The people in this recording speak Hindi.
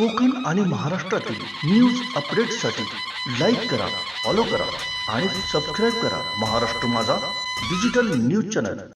कोकण आणि महाराष्ट्रातील न्यूज अपडेटसाठी लाईक करा फॉलो करा आणि सबस्क्राईब करा महाराष्ट्र माझा डिजिटल न्यूज चॅनल